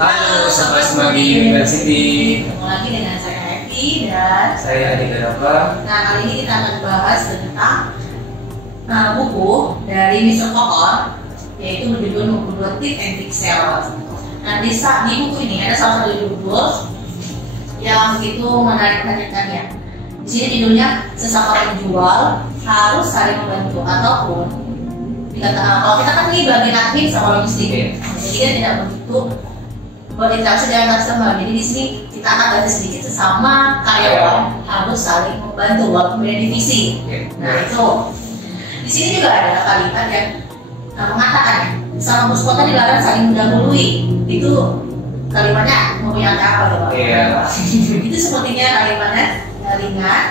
Halo, Sobat Semanggi University. Ketemu lagi dengan saya Evi dan saya Adi Darapa. Nah, kali ini kita akan bahas tentang buku dari Mr. Kokor, yaitu berjudul Membuat Tip and Trick Sales. Nah, di buku ini ada salah satu judul yang begitu menarik perhatiannya. Di sini judulnya sesama penjual harus saling membantu, ataupun kalau kita kan ini bagian admin sama logistik, jadi kan tidak begitu berinteraksi dengan customer. Jadi di sini kita akan bahas sedikit sesama karyawan harus saling membantu walaupun beda divisi. Nah itu di sini juga ada kalimat yang mengatakan sama bos kota dilarang saling mendahului. Itu kalimatnya mempunyai apa coba? Itu sepertinya kalimatnya ringan,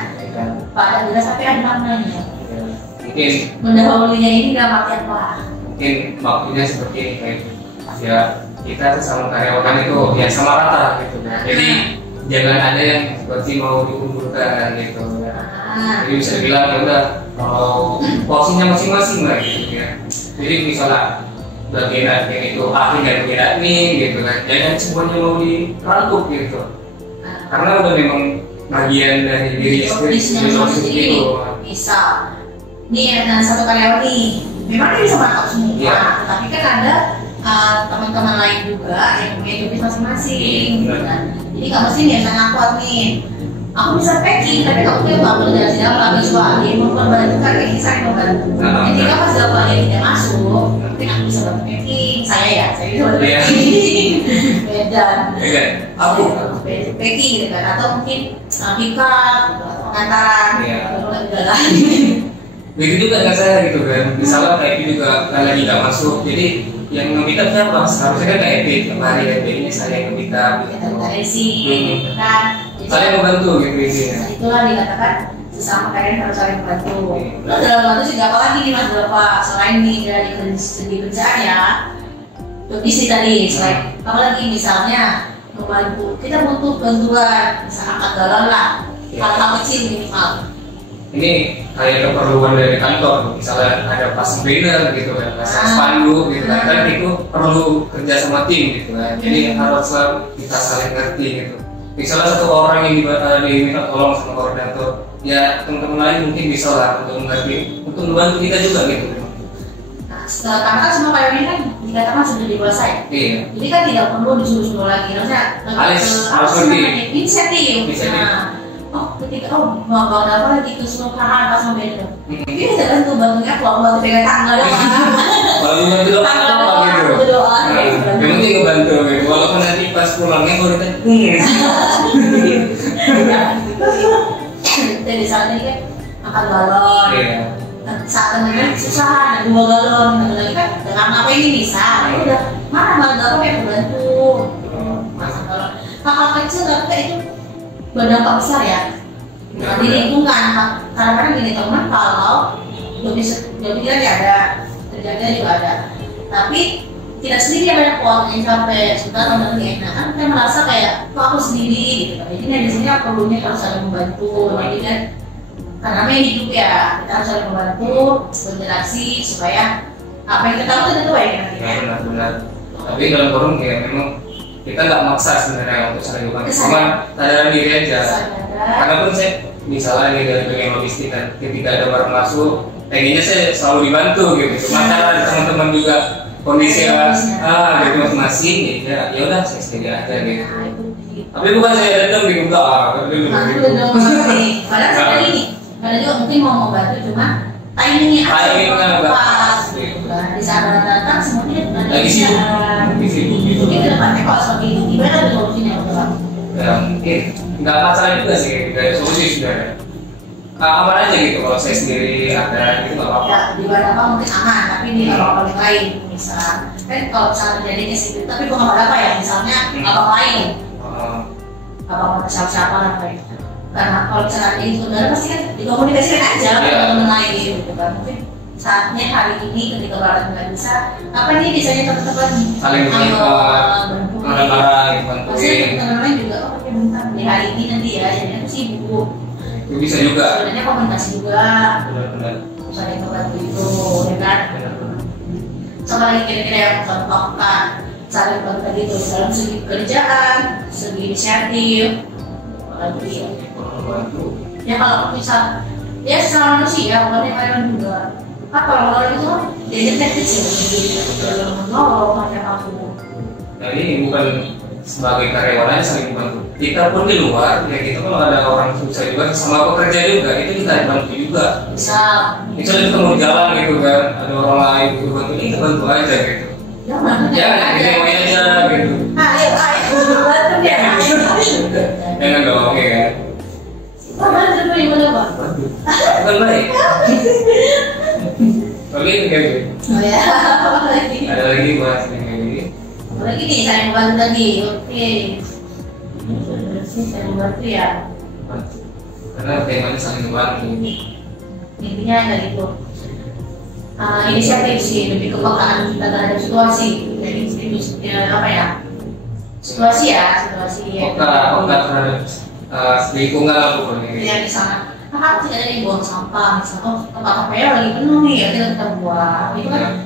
pada jelas tapi ada maknanya. Mungkin mendahulunya ini dalam artian apa? Mungkin maksudnya seperti ya kita sesama karyawan itu ya sama rata gitu kan. Jadi jangan ada yang seperti mau diunggulkan gitu ya. Jadi bisa dibilang ya udah kalau porsinya masing-masing lah gitu ya. Jadi misalnya bagian admin itu ahli dan bagian admin gitu kan. Jangan semuanya mau dirangkul gitu. Karena udah memang bagian dari diri sendiri. Misal nih ada satu karyawan nih, memang dia bisa merangkap semua, tapi kan ada teman-teman lain juga yang punya jobis masing-masing, kan? Jadi nggak mesti nih yang ngaku nih, aku bisa packing, tapi kamu tuh nggak boleh dari dalam lagi soal dia memperbantu kan packing saya membantu. Ketika pas jawaban yang tidak masuk, mungkin aku bisa bantu packing, saya bisa bantu packing, beda. Aku packing gitu kan, atau mungkin pikat, pengantaran, begitu kan saya gitu kan, misalnya kayak gitu juga lagi nggak masuk, jadi yang nge-meetup siapa? Harusnya kan kayak tiap hari ya, jadi ini saya yang nge-meetup gitu kan, saling membantu gitu intinya. Itulah dikatakan sesama karyawan harus saling membantu. Lalu dalam bantu juga apa lagi nih Mas Bapak, selain nih dari segi kerjaan ya, bisnis tadi, selain apalagi misalnya membantu, kita butuh bantuan, misalnya angkat galon lah, hal-hal kecil minimal. Ini kayak keperluan dari kantor, misalnya ada passing banner gitu kan, spanduk gitu kan, itu perlu kerja sama tim gitu kan. Jadi harus kita saling ngerti gitu. Misalnya satu orang yang diminta tolong sama koordinator, ya teman-teman lain mungkin bisa lah untuk mengerti, untuk membantu kita juga gitu. Nah, karena semua karyawan ini kan dikatakan sudah dikuasai. Jadi kan tidak perlu disuruh-suruh lagi, harus lebih insentif. Ketika mau apa lagi ke semua kahan pas sampai itu, dia tidak bantunya kalau bantu pegang tangga doang. Bantu doa gitu. Yang penting ngebantu, walaupun nanti pas pulangnya kalau kita Jadi saat ini kan makan galon. Saat temennya susah, ada 2 galon, lagi kan dengan apa ini bisa. Udah mana apa yang membantu masak galon. Hal-hal kecil tapi itu berdampak besar ya. Di lingkungan, kadang-kadang gini teman, kalau jobisnya ada, kerjanya juga ada, tapi tidak sendiri banyak uangnya sampai sudah teman enak kan kita merasa kayak kok aku sendiri gitu. Jadi di sini perlunya harus saling membantu. Jadi kan karena hidup ya kita harus saling membantu, berinteraksi supaya apa yang kita lakukan itu baik nanti. Benar. Tapi dalam forum ya memang kita nggak maksa sebenarnya untuk saling membantu, cuma sadaran diri aja. Karena pun saya misalnya dari bagian logistik kan, ketika ada barang masuk, pengennya saya selalu dibantu gitu. Cuma ada teman-teman juga kondisinya gitu masing-masing, ya udah saya sendiri aja gitu. Tapi bukan saya dendam di buka padahal seperti ini, kadang juga mungkin mau membantu cuma timingnya pas. Di saat orang datang semuanya lagi sibuk gitu. Mungkin kedepannya kalau seperti itu gimana ada solusinya untuk ya mungkin nggak masalah juga sih kayak solusi sebenarnya. Aman aja gitu kalau saya sendiri ada gitu nggak apa-apa. Ya di apa mungkin aman, tapi di kalau yang lain misal kan kalau misalnya terjadi kayak tapi bukan apa ya, misalnya abang lain, abang siapa lah kayak. Karena kalau misalnya ini saudara pasti kan dikomunikasikan aja ke teman lain gitu kan. Mungkin saatnya hari ini ketika barang nggak bisa, apa nih biasanya teman-teman saling berbantu, pasti teman-teman juga pakai bentar di hari ini nanti ya, jadi aku sibuk. Itu bisa juga. Sebenarnya komunikasi juga. Benar. Saling membantu itu, ya kan? Sama lagi kira-kira yang contohkan saling bantu gitu dalam segi pekerjaan, segi inisiatif, apalagi ya kalau misal ya sesama manusia bukan yang lain juga. Kalau orang itu dia kecil dalam menolong macam apa. Nah ini bukan sebagai karyawan aja saling bantu. Kita pun di luar, ya kita kalau ada orang susah juga sama pekerja juga, itu kita bantu juga. Bisa. Misalnya kita mau jalan gitu kan, ada orang lain gitu bantu, kita bantu aja gitu. Jangan kita mau aja gitu. Ayo bantu ya. Jangan dong, ya kan. Bantu gimana Pak? Bukan baik. Oke, gitu. Oh ya, apa lagi? Ada lagi buat ini. Lagi nih saya mau bantu lagi, oke. Saya mau bantu ya. Karena temanya saling membantu. Intinya dari itu inisiatif sih, lebih kepekaan kita terhadap situasi. Jadi apa ya? Situasi ya. Peka terhadap lingkungan lah pokoknya. Ya di sana. Nah, tidak ada yang buang sampah, misalnya tempat KPL lagi penuh nih, ya kita buang. Itu kan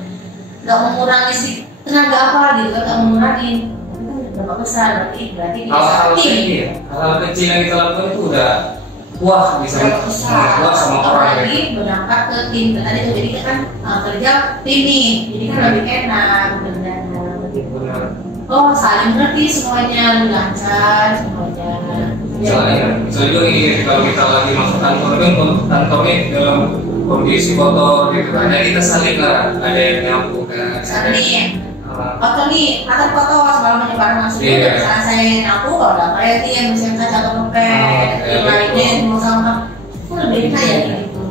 nggak mengurangi sih tenaga apa gitu kan, nggak mengurangi. Itu kan berapa besar berarti hal kecil yang kita lakukan itu udah wah bisa wah sama orang. Apalagi berangkat ke tim tadi tuh, jadi kan kerja tim nih, jadi kan lebih enak benar. Oh saling ngerti semuanya, lancar semuanya. Misalnya juga ini kalau kita lagi masuk kantor kan kantornya dalam kondisi kotor gitu kan, kita saling lah, ada yang nyapu kan. Saling. Kotor nih, akan kotor semalam menyebarkan masuk. Misalnya saya nyapu, kalau ada kayak tim, misalnya kaca atau ngepet, yang lainnya mau sampah, itu lebih enak ya gitu.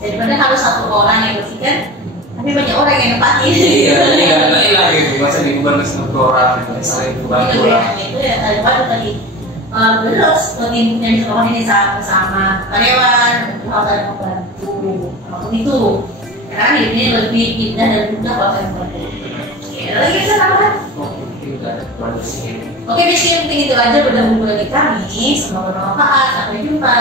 Daripada harus satu orang yang bersihkan, tapi banyak orang yang nempatin. Iya gitu, masa dibebankan satu orang, saling bantu lah. Itu ya tadi. Terus pemimpin yang sekolah ini sama karyawan harus ada membantu apapun itu, karena ini lebih indah dan mudah kalau saya membantu. Lagi kita tambah. Oke, di sini itu aja, bergabung dengan kami. Semoga bermanfaat. Sampai jumpa.